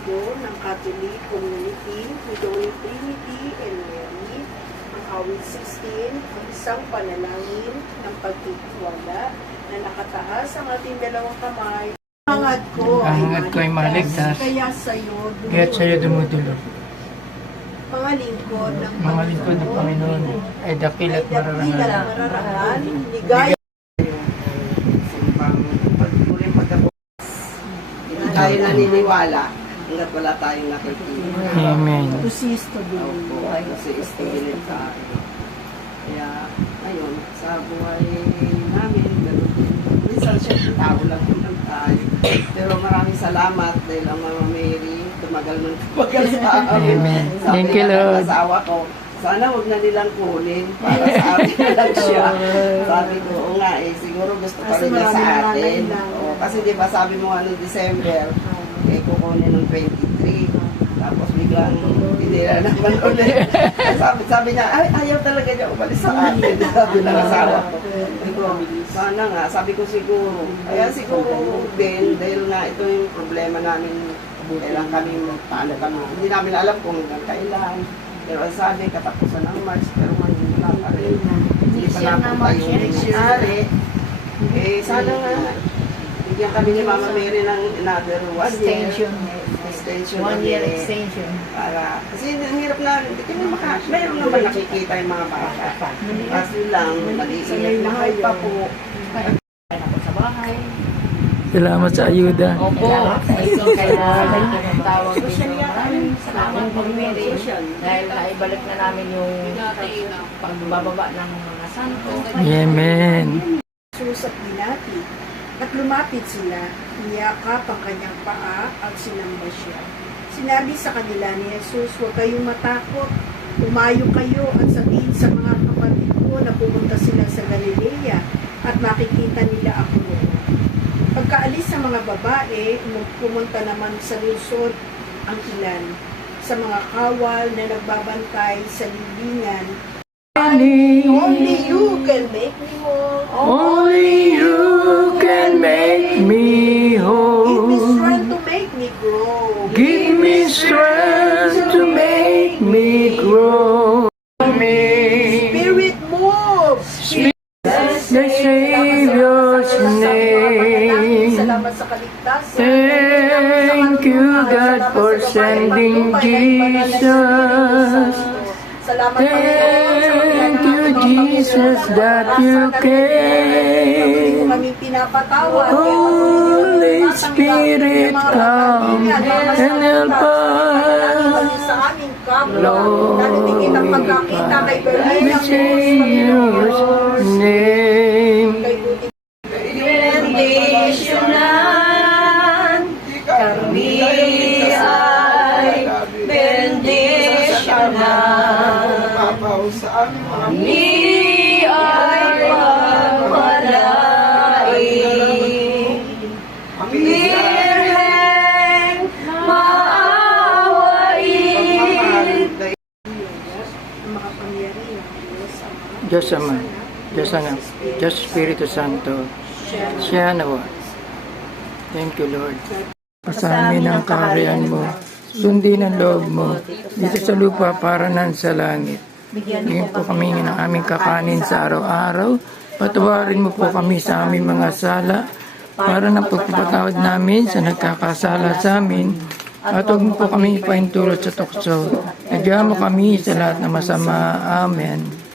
Credo ng Catholic Community ni Holy Trinity and Mary, ang awit 16, ang isang panalangin ng pagtitiwala na nakataas ang ating dalawang kamay. Ang hangad ko ay maligtas, kaya sa'yo dumudulog. Mga lingkod ng Panginoon ay dakil at mararangal, ligaya. Hindi tayo naniniwala hanggat wala tayong nakikita. Amen. Kusisto din. Kasi istigilid sa akin. Kaya, ayun, sa buhay namin, ganun din. Minsan siya, tao lang din tayo. Pero maraming salamat dahil ang Mama Mary, tumagal sa amin. Amen. Sabi Thank you, nga ng Lord. asawa ko, sana huwag na nilang kunin para sa amin na lang siya. Sabi ko, oo nga siguro gusto pa Kasi rin niya sa marami atin. lang. Oo, kasi di ba sabi mo noong December, kukunin ng 23. Tapos biglang hindi na naman ulit. sabi niya, ayaw talaga niya umalis sa atin. Sabi ng asawa ko. Sana nga, sabi ko siguro. Kaya siguro din, dahil nga ito yung problema namin, kailan kami, paano kami, hindi namin alam kung hanggang kailan. Pero ang sabi, katapusan ng March, pero ngayon wala pa rin. Hindi pa napunta yung nangyari. Sana nga, bigyan kami ni Mama Mary ng another 1 year. Extension. 1 year extension. Para, kasi ang hirap na, hindi kami mayroon naman nakikita yung mga bata. Kasi lang, maliit, mahal pa po. Ako sa bahay. Salamat sa ayuda. Opo. Kaya tawag dito. Maraming salamat po, Mary. Dahil naibalik na namin yung pagbababa ng mga santo. Amen. Susap binati at lumapit sila, niyakap ang kanyang paa at sinamba siya. Sinabi sa kanila ni Jesus, huwag kayong matakot, umayo kayo at sabihin sa mga kapatid ko na pumunta sila sa Galilea at makikita nila ako roon. Pagkaalis sa mga babae, pumunta naman sa lungsod ang ilan, sa mga kawal na nagbabantay sa libingan. Only you can make me whole. Only you can make me Give me whole. strength to make me grow. Give me strength to make me grow. Spirit move. The Savior's name. Salamat sa kaligtasan. Thank you, God, for sending Jesus. Salamat, Thank you, Jesus, that you came. Kami pinapatawad. Holy Spirit, come and help us. Sa aming kapwa. Lord, Nalibigit ang pagkakita kay Berlin. the Savior's name. Bendisyonan kami ay bendisyonan. Kami ay pagpalain. Birheng maawain. Diyos Ama, Diyos Anak, Diyos Espiritu Santo, siya nawa. Thank you, Lord. Pasamin ang kaharian mo, sundin ang loob mo, dito sa lupa para nan sa langit. Bigyan po kami ng aming kakanin sa araw-araw. Patawarin mo po kami sa aming mga sala, para ng pagpapatawad namin sa nagkakasala sa amin. At huwag mo po kami ipaintulot sa tukso. Nagyan mo kami sa lahat ng masama. Amen.